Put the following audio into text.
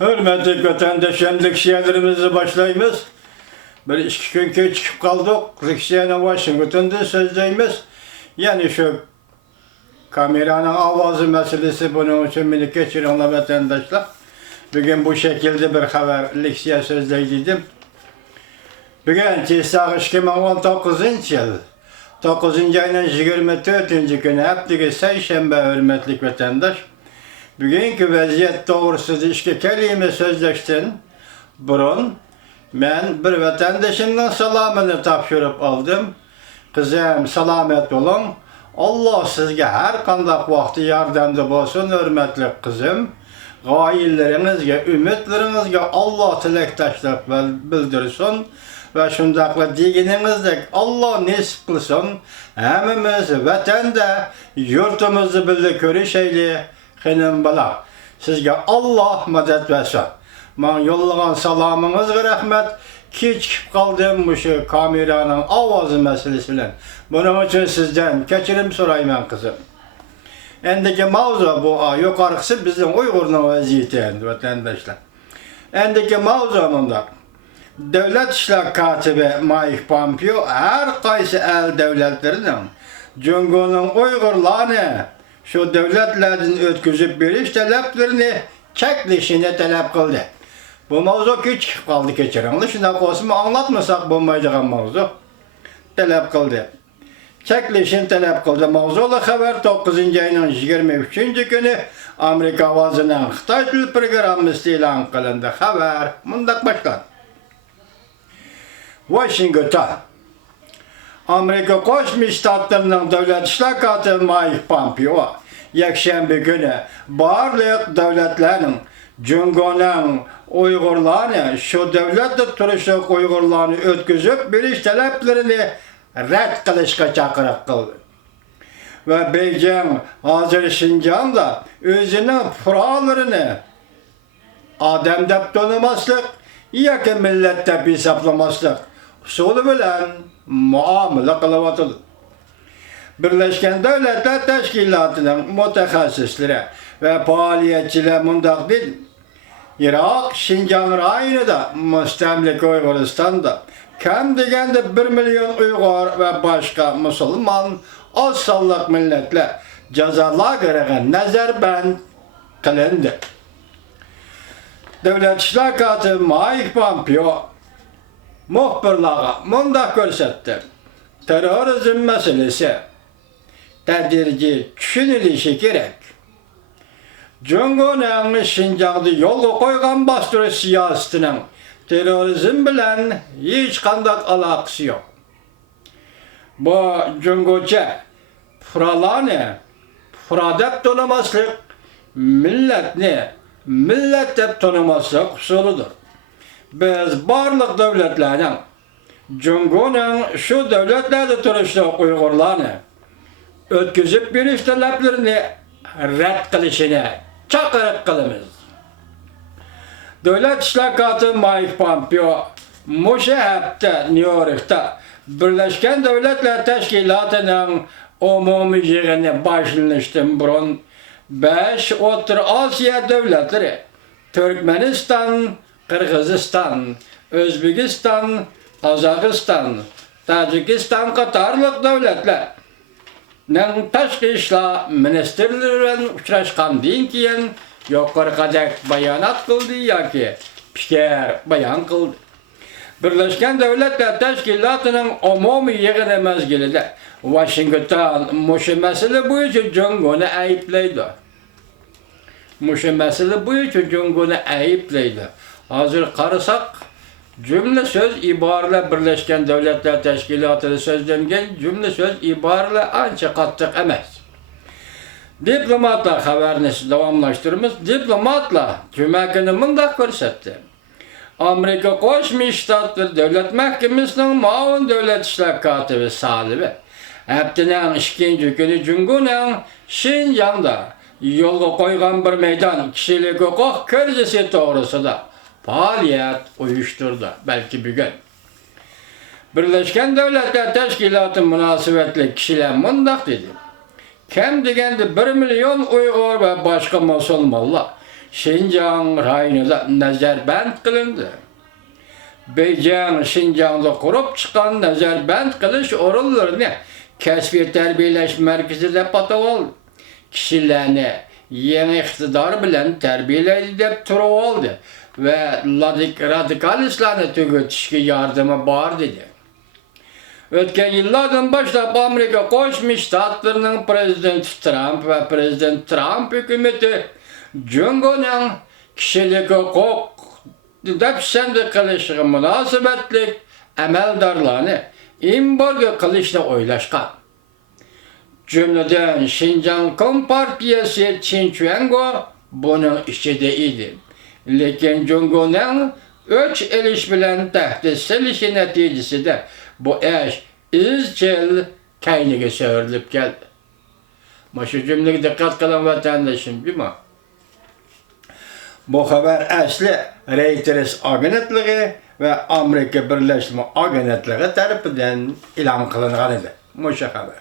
Hürmetli vatandaşlarım, leksiyalarımızı başlayımız. Bir iki gün geç çıkıp kaldık. Leksiyana Washington'da sözleyimiz. Yani şu kameranın avazı meselesi bunun için beni geçirenler vatandaşlar. Bugün bu şekilde bir haber leksiya sözleydiydim. Bugün Tisağ 2019 yıl. 9. ayının 24. günü haftaga Seyşembe hürmetli vatandaş. Bugünkü vaziyet doğrusuz işe kelime sözleştin. Burun ben bir vatandaşımdan salamını tapşırıp aldım. Kızım salamet olun. Allah sizge her kandak vakti yardımcı olsun hürmetli kızım. Gayillerinizge, ümitlerinizge Allah tilektaşlık bildirsin. Ve şundakla digininizdek Allah nisip kılsın. Hemimiz vatanda yurtumuzu bildi körüşeyli. Xenim bala, sizge Allah medet versin. Man yollagan salamınızga rahmet. Keçip kaldım bu şu kameranın avazı meselesi bilen. Bunun için sizden keçirim sorayım kızım. Endiki mavzu bu yukarısı bizim Uygur'un vaziyeti vatandaşlar. Endiki mavzumunda Devlet İşler Katibi Mike Pompeo her kaysi el devletlerinin Cungo'nun Uygurlarını şu devletlerden ötküzüp beriş taleplerini çekilişine talep kıldı. Bu mavzu küçük kaldı geçirenli. Şuna kosmu anlatmasak bulmayacağım mavzu. Talep kıldı. Çekilişini talep kıldı. Mavzulu haber 9. ayının 23. günü Amerika avazının Xitay Dil programı ilan kılındı. Haber mundak başlar. Washington. Amerika Koşmuş Ştatlarının Devlet İşler Katibi Mike Pompeo Yekşembe günü barlık devletlerin Cungo'nun Uygurlarını şu devlette turuşluk Uygurlarını ötküzüp biliş taleplerini red kılışka çakırık kıldı. Ve Beijing hazır Şincan'da özünün fıralarını adem dep tanımaslık, yakın millette hesaplamaslık usulü bilen muamele kılıvatılır. Birleşken Devletler Teşkilatı'nın mütehassisleri ve faaliyetçiler mundak değil. Irak, Şincan rayını da müstemlik Uyguristan'da kem degende 1 milyon Uygur ve başka Müslüman az sallık milletler cezalar gereken nezarband kılındı. Devlet İşler Katibi Mike Pompeo muhbirlara mundak görsetti. Terörizm meselesi tedirici düşünülüşü gerek. Cungo'nun Şincan'da yolu koygan bastırı siyasetinin terörizm bilen hiç kandak alakası yok. Bu Cungo'ca fıralarını fıradep tanımaslık, milletini millet dep tanımaslık usuludur. Biz barlık devletlerinin Cungo'nun şu devletlerde turuşluk Uygurlarını ötküzüp biriş taleplerini red kılışını çakırık kılımız. Devlet İşler Katibi Mike Pompeo Muşeheb'de New York'ta Birleşken Devletler Teşkilatı'nın umumi yığını başlanıştın burun 5 Orta Asya devletleri Türkmenistan, Kırgızistan, Özbekistan, Kazakistan, Tacikistan katarlık devletler Taşkı İşler Ministerleriyle uçraşkan deyin kiyen yukarı kadar bayanat kıldı ya ki fikir bayan kıldı. Birleşken Devletler Teşkilatı'nın umumi yığını mezgilinde Washington muşu mesele bu için Cungo'nu ayıplaydı. Muşu mesele bu için Cungo'nu ayıplaydı. Hazır karısak cümle söz ibarele Birleşken Devletler Teşkilatı'nı sözlengen cümle söz ibarele anca kattık emez. Diplomatlar haberini devamlaştırımız diplomatla cümlekini mundak görsetti. Amerika Koşmuş Ştatları Devlet Mahkemesi'nin Maun Devlet İşler Katibi Salibi heptinin 2. günü Cungo'nun Şincan'da yolga koygan bir meydan kişilik hukuk krizisi doğrusu da faaliyet uyuşturdu belki bir gün. Birleşken Devletler Teşkilatı münasebetli kişiler mundak dedi. Kem degende 1 milyon Uygur ve başka Müslümanlar Şinjan rayonida nazarband qilindi. Beijing Şinjan'da kurup çıkan nazarband qilish o'rinlarini kasbiy tarbiyalash markazi deb atab oldi. Kishilarni yangi iqtidor bilan tarbiyalaydi deb turib oldi ve radikalistlarni tugatishga yordami bor dedi. O'tgan yillardan boshlab Amerika Qo'shma Shtatlarining prezidenti Trump ve prezident Trump hukumati Jungoning kishilik huquq deb shunday qilishiga munosabatli amaldorlarni embargo qilishni o'ylashgan. Cümleden Şinjan Kompartiyasi Çinçuango bunun içinde idi. Lekin Jungo'nun öç eliş bilen tahtı silişi neticesinde bu iş izchil kaynaga söğürülüp geldi. Şu cümleye dikkat kılan vatandaşım değil mi? Bu haber asli Reuters agentliği ve Amerika Birleşme Agentliği tarafından ilan kılınan idi. Şu haber.